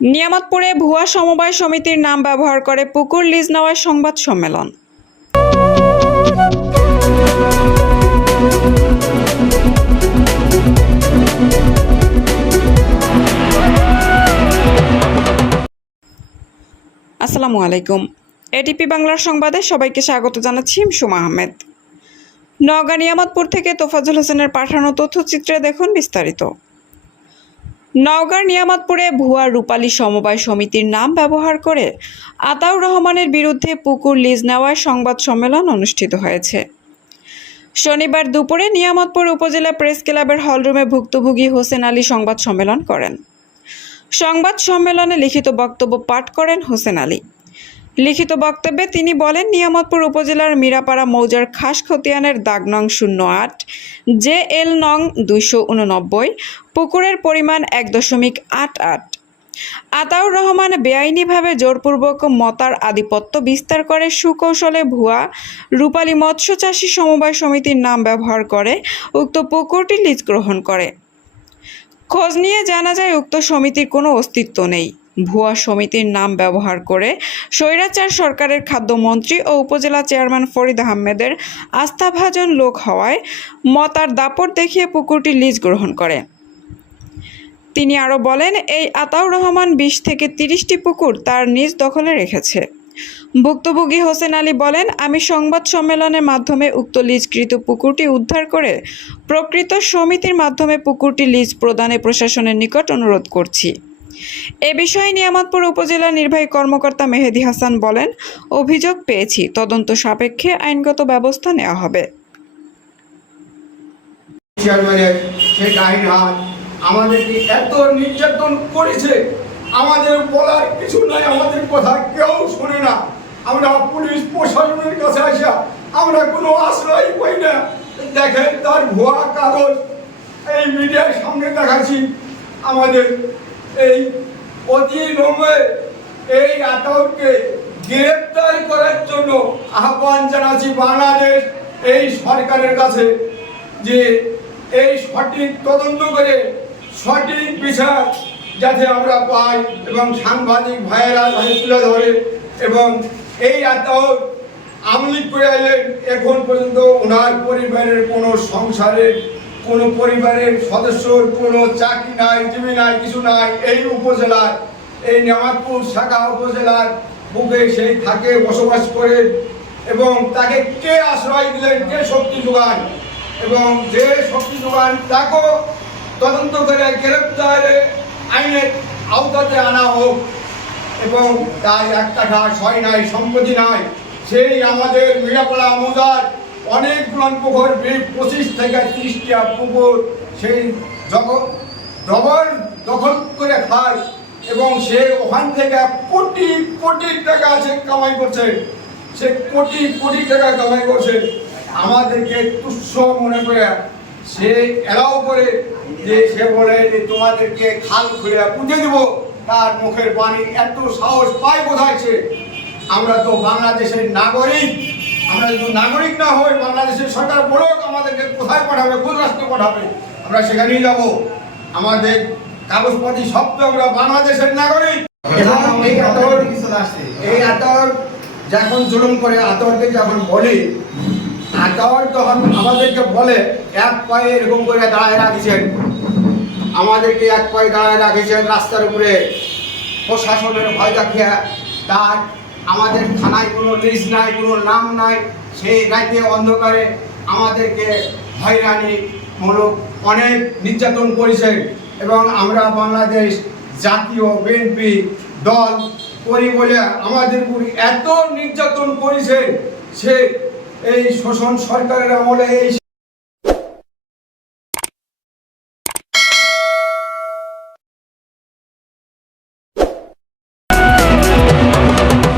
নিয়ামতপুরে ভুয়া সমবায় সমিতির নাম ব্যবহার করে পুকুর লিজ নেওয়ার সংবাদ সম্মেলন। আসসালামু আলাইকুম। এটিপি বাংলার সংবাদে সবাইকে স্বাগত জানাচ্ছি সুমা আহমেদ। নওগাঁ নিয়ামতপুর থেকে তোফাজুল হোসেনের পাঠানো তথ্যচিত্রে দেখুন বিস্তারিত। নওগাঁর নিয়ামতপুরে ভুয়া রূপালী সমবায় সমিতির নাম ব্যবহার করে আতাউর রহমানের বিরুদ্ধে পুকুর লিজ নেওয়ায় সংবাদ সম্মেলন অনুষ্ঠিত হয়েছে। শনিবার দুপুরে নিয়ামতপুর উপজেলা প্রেস ক্লাবের হলরুমে ভুক্তভোগী হোসেন আলী সংবাদ সম্মেলন করেন। সংবাদ সম্মেলনে লিখিত বক্তব্য পাঠ করেন হোসেন আলী। লিখিত বক্তব্যে তিনি বলেন, নিয়ামতপুর উপজেলার মিরাপাড়া মৌজার খাস খতিয়ানের দাগ নং শূন্য আট জে এল নং দুইশো উননব্বই পুকুরের পরিমাণ এক দশমিক আট আট। আতাউর রহমান বেআইনিভাবে জোরপূর্বক মতার আধিপত্য বিস্তার করে সুকৌশলে ভুয়া রূপালী মৎস্য চাষী সমবায় সমিতির নাম ব্যবহার করে উক্ত পুকুরটি লিজ গ্রহণ করে। খোঁজ নিয়ে জানা যায়, উক্ত সমিতির কোনো অস্তিত্ব নেই। ভুয়া সমিতির নাম ব্যবহার করে স্বৈরাচার সরকারের খাদ্যমন্ত্রী ও উপজেলা চেয়ারম্যান ফরিদ আহমেদের আস্থাভাজন লোক হওয়ায় মতার দাপট দেখিয়ে পুকুরটি লিজ গ্রহণ করে। তিনি আরও বলেন, এই আতাউর রহমান বিশ থেকে তিরিশটি পুকুর তার নিজ দখলে রেখেছে। ভুক্তভোগী হোসেন আলী বলেন, আমি সংবাদ সম্মেলনের মাধ্যমে উক্ত লিজকৃত পুকুরটি উদ্ধার করে প্রকৃত সমিতির মাধ্যমে পুকুরটি লিজ প্রদানে প্রশাসনের নিকট অনুরোধ করছি। এ বিষয়ে নিয়ামতপুর উপজেলা নির্বাহী কর্মকর্তা মেহেদি হাসান বলেন, অভিযোগ পেয়েছি, তদন্ত সাপেক্ষে আইনগত ব্যবস্থা নেওয়া হবে। আমাদেরকে এত নির্যাতন করেছে, আমাদের বলার কিছু নাই, আমাদের কথা কেউ শোনে না। আমরা পুলিশ প্রশাসনের কাছে আসা আমরা কোনো আশ্রয় পাই না। দেখেন তার ভুয়া কাগজ, এই মিডিয়ার সামনে দেখাচ্ছি, আমাদের এই অতি এই আতঙ্ককে গ্রেপ্তার করার জন্য আহ্বান জানাচ্ছি বাংলাদেশ এই সরকারের কাছে যে এই সঠিক তদন্ত করে সঠিক বিচার যাতে আমরা পাই এবং সাংবাদিক ভাইয়েরা তাদের তুলে ধরে এবং এই এত আমলিক করে এখন পর্যন্ত ওনার পরিবারের কোনো সংসারের কোনো পরিবারের সদস্যর কোনো চাকরি নাই, জমি নাই, কিছু নাই, এই উপজেলার, এই নেমাদপুর শাখা উপজেলার বুকে সেই থাকে, বসবাস করে এবং তাকে কে আশ্রয় দিলেন, কে শক্তি যোগান এবং যে শক্তি যোগান তাকেও তদন্ত করে গ্রেপ্তারে আইনের আওতাতে আনা হোক এবং তার একটা টাকা ছয় নাই, সম্পত্তি নাই। সেই আমাদের মিরাপাড়া মৌজার অনেকগুলো পুকুর বি- পঁচিশ থেকে ত্রিশটা পুকুর সেই ডবল দখল করে খায় এবং সে ওখান থেকে কোটি কোটি টাকা সে কামাই করছে। সে কোটি কোটি টাকা কামাই করছে। আমাদেরকে তুচ্ছ মনে করে সে এলাও করে যে সে বলে যে তোমাদেরকে খাল খুলে পুঁতে দেবো, তার মুখের পানি এত সাহস পায় কোথায় সে? আমরা তো বাংলাদেশের নাগরিক। আমরা যদি নাগরিক না হই বাংলাদেশের সরকার বলুক আমাদেরকে কোথায় পাঠাবে কোন রাষ্ট্রে পাঠাবে আমরা সেখানেই যাব। আমাদের কাগজপাতি সব তো আমরা বাংলাদেশের নাগরিক। এবং এই আতর এই আতর যখন জুলুম করে আতরকে যখন বলি আতর তখন আমাদেরকে বলে এক পায়ে এরকম করে দাঁড়ায় রাখছেন। আমাদেরকে এক পায়ে দাঁড়ায় রাখেছেন রাস্তার উপরে। প্রশাসনের ভয় দেখিয়া তার আমাদের থানায় কোনো লিস্ট নাই, কোনো নাম নাই, সেই রাতে অন্ধকারে আমাদেরকে হয়রানি মূলক অনেক নির্যাতন করেছে এবং আমরা বাংলাদেশ জাতীয় বিএনপি দল করি বলে আমাদের উপর এত নির্যাতন করেছে, সে এই শোষণ সরকারের আমলে এই